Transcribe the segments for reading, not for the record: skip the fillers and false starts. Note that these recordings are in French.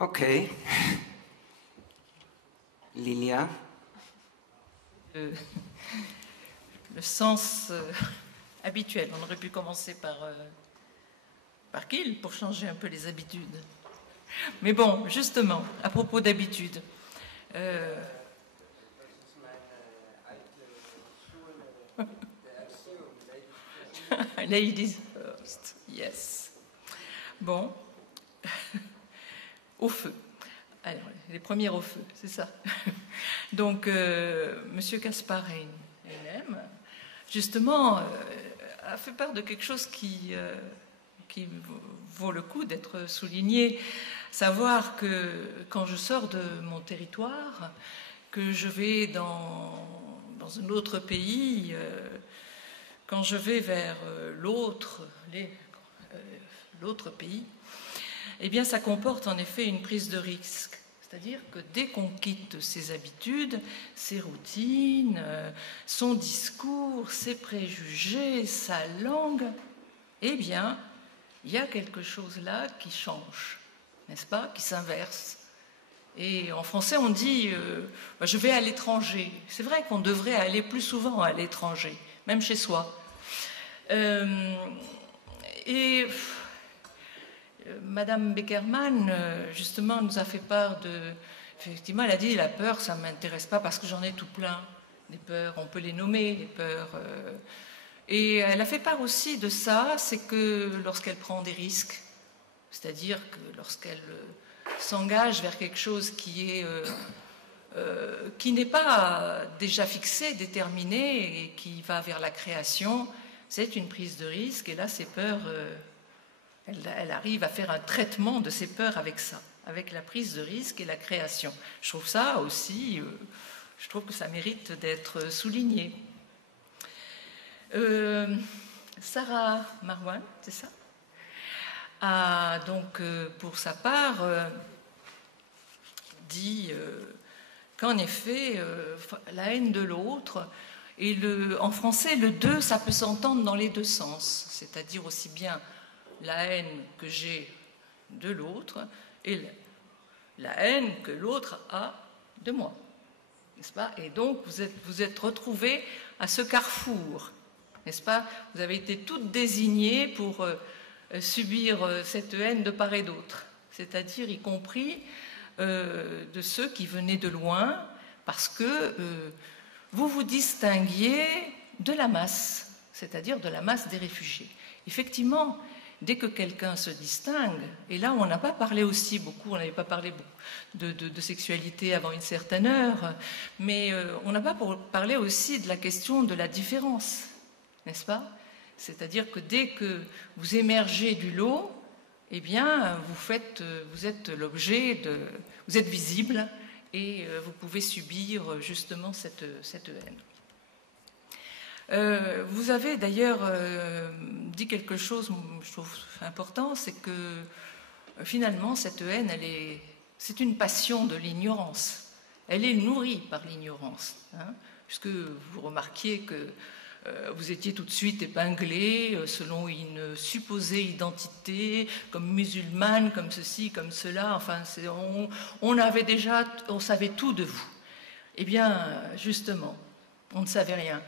Ok. Lilia? Le sens habituel. On aurait pu commencer par qu'il pour changer un peu les habitudes. Mais bon, justement, à propos d'habitudes. Ladies first, yes. Bon, au feu. Alors, les premières au feu, c'est ça. Donc, Monsieur Caspar Einem, justement, a fait part de quelque chose qui vaut le coup d'être souligné, savoir que quand je sors de mon territoire, que je vais dans un autre pays, quand je vais vers l'autre pays, eh bien ça comporte en effet une prise de risque. C'est-à-dire que dès qu'on quitte ses habitudes, ses routines, son discours, ses préjugés, sa langue, eh bien, il y a quelque chose là qui change, n'est-ce pas, qui s'inverse. Et en français, on dit je vais à l'étranger. C'est vrai qu'on devrait aller plus souvent à l'étranger, même chez soi. Madame Beckerman, justement, nous a fait part de... Effectivement, elle a dit, la peur, ça ne m'intéresse pas parce que j'en ai tout plein. Les peurs, on peut les nommer, les peurs. Et elle a fait part aussi de ça, c'est que lorsqu'elle prend des risques, c'est-à-dire que lorsqu'elle s'engage vers quelque chose qui n'est pas déjà fixé, déterminé, et qui va vers la création, c'est une prise de risque. Et là, ces peurs... Elle arrive à faire un traitement de ses peurs avec ça, avec la prise de risque et la création. Je trouve ça aussi, je trouve que ça mérite d'être souligné. Sarah Marwan, c'est ça, a donc pour sa part dit qu'en effet, la haine de l'autre, et en français, le deux, ça peut s'entendre dans les deux sens, c'est-à-dire aussi bien la haine que j'ai de l'autre et la haine que l'autre a de moi, n'est-ce pas? Et donc vous êtes retrouvés à ce carrefour, n'est-ce pas? Vous avez été toutes désignées pour subir cette haine de part et d'autre, c'est-à-dire y compris de ceux qui venaient de loin, parce que vous vous distinguiez de la masse, c'est-à-dire de la masse des réfugiés. Effectivement, dès que quelqu'un se distingue, et là on n'a pas parlé aussi beaucoup, on n'avait pas parlé de sexualité avant une certaine heure, mais on n'a pas parlé aussi de la question de la différence, n'est-ce pas? C'est-à-dire que dès que vous émergez du lot, eh bien vous êtes l'objet vous êtes visible et vous pouvez subir justement cette haine. Vous avez d'ailleurs dit quelque chose, je trouve important, c'est que finalement cette haine, c'est une passion de l'ignorance. Elle est nourrie par l'ignorance, hein, puisque vous remarquiez que vous étiez tout de suite épinglé selon une supposée identité, comme musulmane, comme ceci, comme cela. Enfin, on savait tout de vous. Eh bien, justement, on ne savait rien.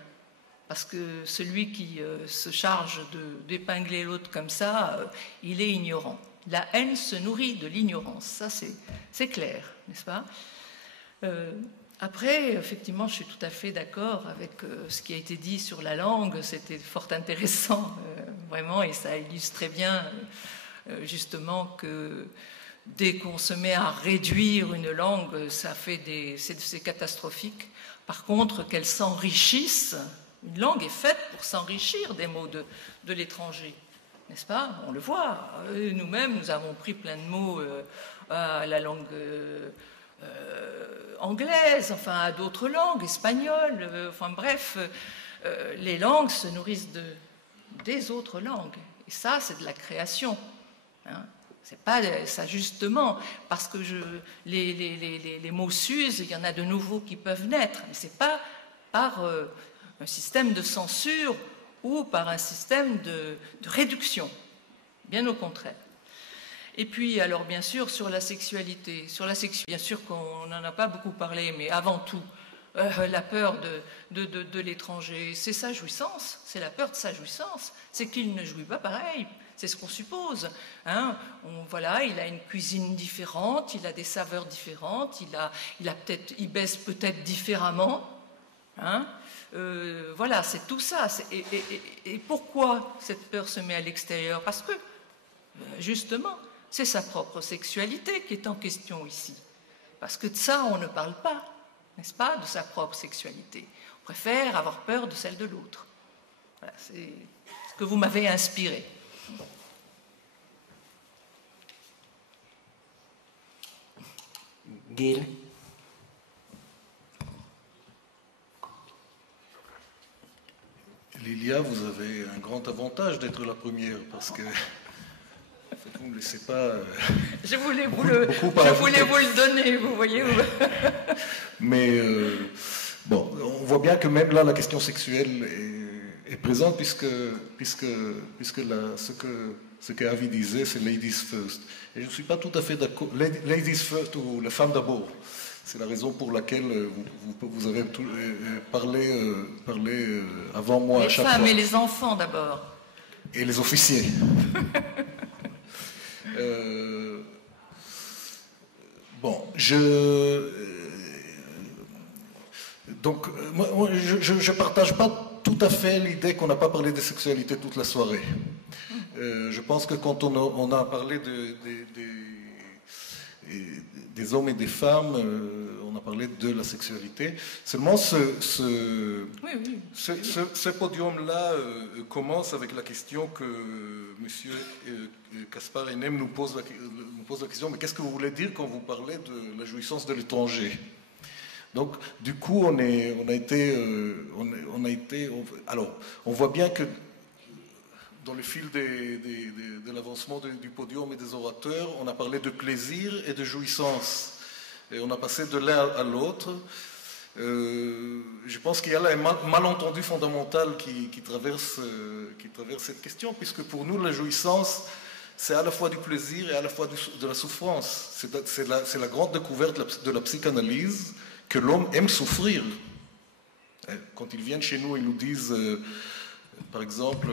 Parce que celui qui se charge d'épingler l'autre comme ça, il est ignorant. La haine se nourrit de l'ignorance, ça c'est clair, n'est-ce pas? Après, effectivement, je suis tout à fait d'accord avec ce qui a été dit sur la langue, c'était fort intéressant, vraiment, et ça illustrait bien justement que dès qu'on se met à réduire une langue, c'est catastrophique. Par contre, qu'elle s'enrichisse, une langue est faite pour s'enrichir des mots de l'étranger, n'est-ce pas? On le voit. Nous-mêmes, nous avons pris plein de mots à la langue anglaise, enfin à d'autres langues, espagnoles, enfin bref, les langues se nourrissent des autres langues. Et ça, c'est de la création. Hein. C'est pas ça justement, parce que les mots s'usent, il y en a de nouveaux qui peuvent naître, mais c'est pas par un système de censure ou par un système de réduction, bien au contraire. Et puis, alors, bien sûr, sur la sexualité. Bien sûr qu'on n'en a pas beaucoup parlé, mais avant tout, la peur de l'étranger, c'est sa jouissance, c'est la peur de sa jouissance, c'est qu'il ne jouit pas pareil, c'est ce qu'on suppose. Hein. Voilà, il a une cuisine différente, il a des saveurs différentes, il baisse peut-être différemment. Hein. Voilà, c'est tout ça. Et pourquoi cette peur se met à l'extérieur? Parce que, justement, c'est sa propre sexualité qui est en question ici. Parce que de ça, on ne parle pas, n'est-ce pas, de sa propre sexualité. On préfère avoir peur de celle de l'autre. Voilà, c'est ce que vous m'avez inspiré. Gilles. Lilia, vous avez un grand avantage d'être la première, parce que vous ne me laissez pas... Je voulais vous le donner, vous voyez. Mais bon, on voit bien que même là, la question sexuelle est présente, puisque ce que Avi disait, c'est ladies first. Et je ne suis pas tout à fait d'accord. Ladies first, ou la femme d'abord. C'est la raison pour laquelle vous avez parlé avant moi à chaque fois. Les femmes et les enfants d'abord. Et les officiers. Bon, donc, moi, je ne partage pas tout à fait l'idée qu'on n'a pas parlé de sexualité toute la soirée. Je pense que quand on a parlé des hommes et des femmes, on a parlé de la sexualité. Seulement, ce podium-là commence avec la question que M. Caspar Enem nous pose la question, mais qu'est-ce que vous voulez dire quand vous parlez de la jouissance de l'étranger? Donc, du coup, alors, on voit bien que dans le fil de l'avancement du podium et des orateurs, on a parlé de plaisir et de jouissance. Et on a passé de l'un à l'autre. Je pense qu'il y a là un malentendu fondamental qui traverse cette question, puisque pour nous, la jouissance, c'est à la fois du plaisir et à la fois de la souffrance. C'est la grande découverte de la psychanalyse, que l'homme aime souffrir. Quand ils viennent chez nous, ils nous disent, par exemple...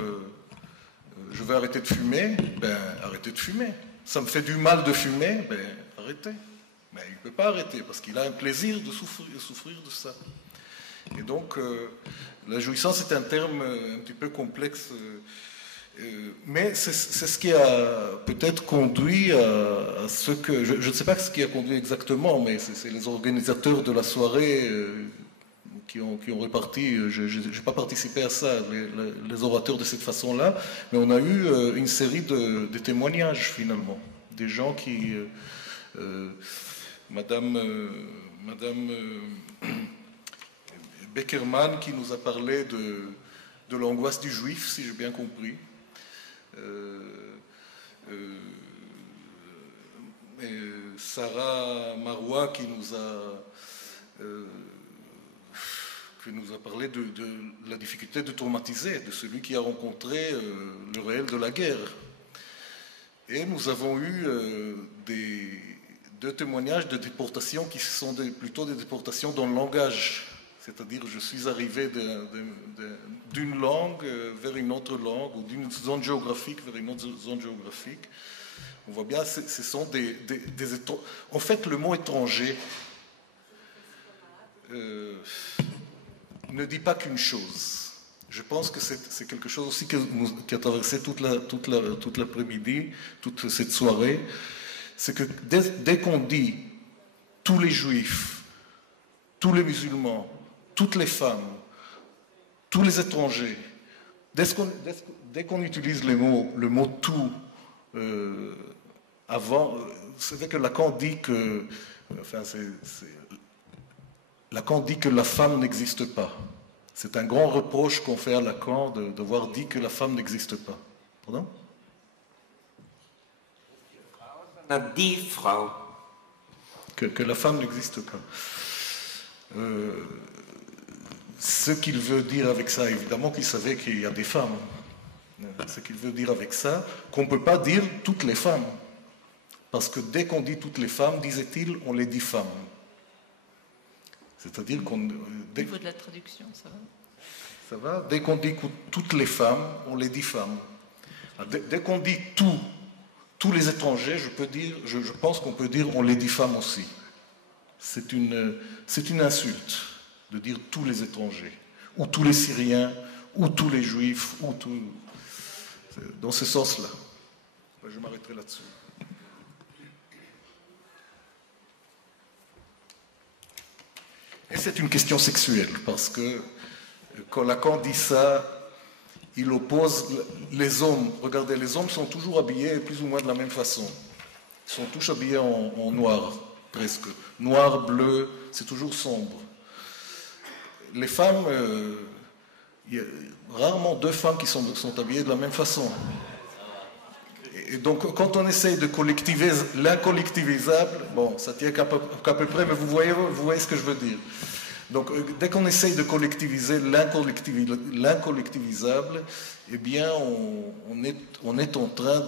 je vais arrêter de fumer, ben arrêtez de fumer. Ça me fait du mal de fumer, ben arrêtez. Mais il ne peut pas arrêter parce qu'il a un plaisir de souffrir de ça. Et donc, la jouissance est un terme un petit peu complexe, mais c'est ce qui a peut-être conduit à ce que... Je ne sais pas ce qui a conduit exactement, mais c'est les organisateurs de la soirée... qui ont réparti, je n'ai pas participé à ça, les orateurs de cette façon-là, mais on a eu une série de témoignages finalement, des gens qui... Madame Beckerman qui nous a parlé de l'angoisse du juif, si j'ai bien compris. Sarah Marois qui nous a parlé de la difficulté de traumatiser, de celui qui a rencontré le réel de la guerre. Et nous avons eu deux témoignages de déportation qui sont plutôt des déportations dans le langage. C'est-à-dire, je suis arrivé d'une langue vers une autre langue, ou d'une zone géographique vers une autre zone géographique. On voit bien, ce sont en fait, le mot étranger ne dit pas qu'une chose. Je pense que c'est quelque chose aussi qui a traversé toute l'après-midi, toute cette soirée. C'est que dès qu'on dit tous les juifs, tous les musulmans, toutes les femmes, tous les étrangers, dès qu'on utilise le mot tout, avant, c'est que Lacan dit que... Enfin, Lacan dit que la femme n'existe pas. C'est un grand reproche qu'on fait à Lacan d'avoir dit que la femme n'existe pas. Pardon? On a dit Frau. Que la femme n'existe pas. Ce qu'il veut dire avec ça, évidemment qu'il savait qu'il y a des femmes. Ce qu'il veut dire avec ça, qu'on ne peut pas dire toutes les femmes. Parce que dès qu'on dit toutes les femmes, disait-il, on les diffame. C'est-à-dire qu'on... Au niveau de la traduction, ça va? Ça va? Dès qu'on dit toutes les femmes, on les diffame. Dès qu'on dit tous les étrangers, je pense qu'on peut dire on les diffame aussi. C'est une insulte de dire tous les étrangers, ou tous les Syriens, ou tous les Juifs, ou tout... Dans ce sens-là. Je m'arrêterai là-dessus. Et c'est une question sexuelle, parce que quand Lacan dit ça, il oppose les hommes. Regardez, les hommes sont toujours habillés plus ou moins de la même façon. Ils sont tous habillés en noir, presque. Noir, bleu, c'est toujours sombre. Les femmes, il y a rarement deux femmes qui sont habillées de la même façon. Et donc, quand on essaye de collectiver l'incollectivisable, bon, ça tient qu'à peu près, mais vous voyez ce que je veux dire. Donc, dès qu'on essaye de collectiviser l'incollectivisable, eh bien, on est en train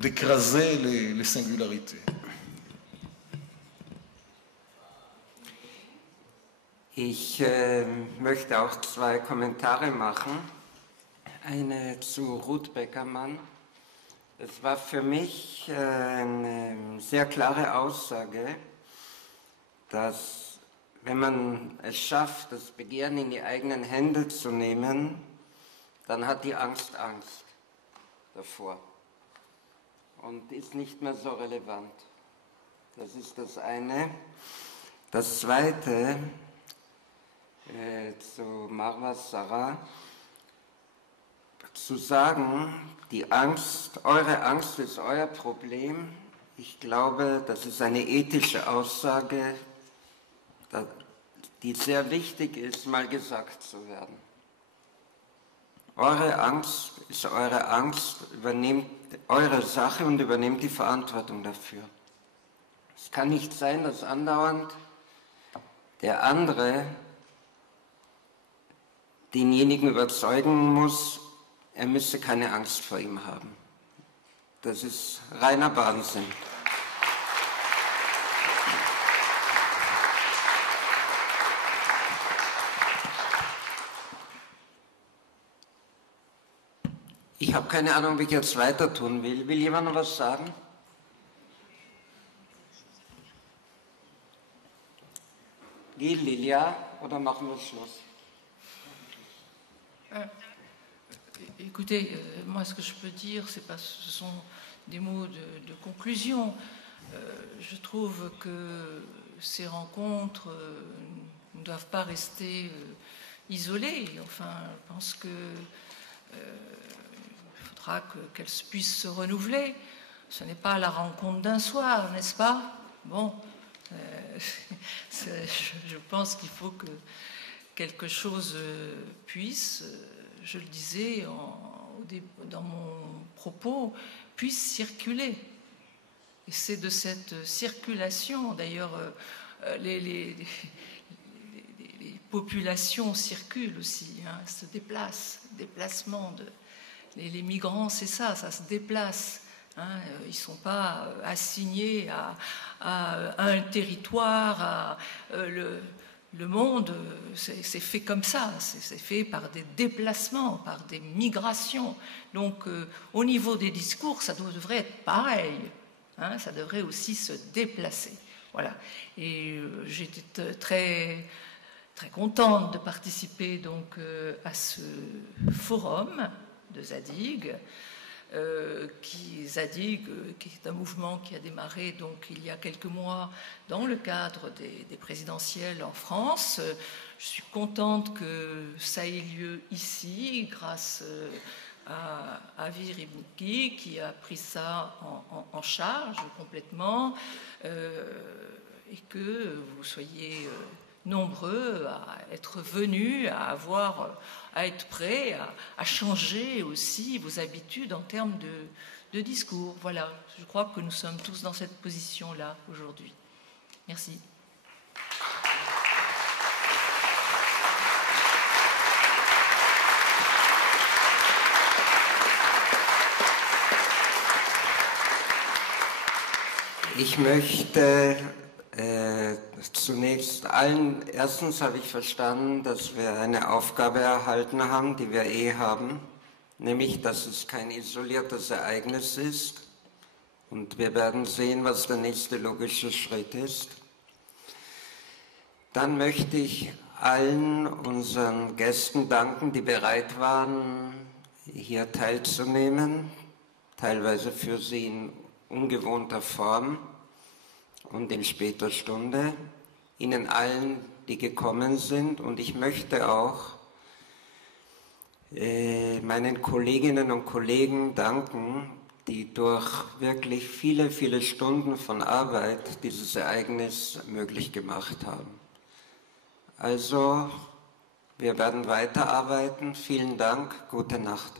d'écraser les singularités. Ich möchte auch 2 Kommentare machen. Eine zu Ruth Beckermann. Es war für mich eine sehr klare Aussage, dass wenn man es schafft, das Begehren in die eigenen Hände zu nehmen, dann hat die Angst davor und ist nicht mehr so relevant. Das ist das eine. Das zweite, zu Marwa Sarah, zu sagen, die Angst, eure Angst ist euer Problem. Ich glaube, das ist eine ethische Aussage, die sehr wichtig ist, mal gesagt zu werden. Eure Angst ist eure Angst, übernehmt eure Sache und übernehmt die Verantwortung dafür. Es kann nicht sein, dass andauernd der andere denjenigen überzeugen muss, er müsse keine Angst vor ihm haben. Das ist reiner Wahnsinn. Ich habe keine Ahnung, wie ich jetzt weiter tun will. Will jemand noch was sagen? Lilia, oder machen wir Schluss? Écoutez, moi ce que je peux dire, ce sont des mots de conclusion. Je trouve que ces rencontres ne doivent pas rester isolées. Enfin, je pense qu'il faudra qu'elles puissent se renouveler. Ce n'est pas la rencontre d'un soir, n'est-ce pas? Bon, je pense qu'il faut que quelque chose puisse, je le disais dans mon propos, puisse circuler. Et c'est de cette circulation, d'ailleurs, les populations circulent aussi, hein, se déplacent, déplacement les migrants, c'est ça se déplace. Hein, ils ne sont pas assignés à un territoire, le monde, c'est fait comme ça, c'est fait par des déplacements, par des migrations. Donc, au niveau des discours, ça devrait être pareil. Hein, ça devrait aussi se déplacer. Voilà. Et j'étais très, très contente de participer donc à ce forum de Zadig. Zadig, qui est un mouvement qui a démarré donc il y a quelques mois dans le cadre des présidentielles en France. Je suis contente que ça ait lieu ici grâce à Avir Ibniki qui a pris ça en charge complètement et que vous soyez nombreux à être venus, à être prêts à changer aussi vos habitudes en termes de discours. Voilà, je crois que nous sommes tous dans cette position-là aujourd'hui. Merci. Ich möchte zunächst erstens habe ich verstanden, dass wir eine Aufgabe erhalten haben, die wir haben, nämlich, dass es kein isoliertes Ereignis ist. Und wir werden sehen, was der nächste logische Schritt ist. Dann möchte ich allen unseren Gästen danken, die bereit waren, hier teilzunehmen, teilweise für sie in ungewohnter Form und in später Stunde, Ihnen allen, die gekommen sind. Und ich möchte auch meinen Kolleginnen und Kollegen danken, die durch wirklich viele, viele Stunden von Arbeit dieses Ereignis möglich gemacht haben. Also, wir werden weiterarbeiten. Vielen Dank, gute Nacht.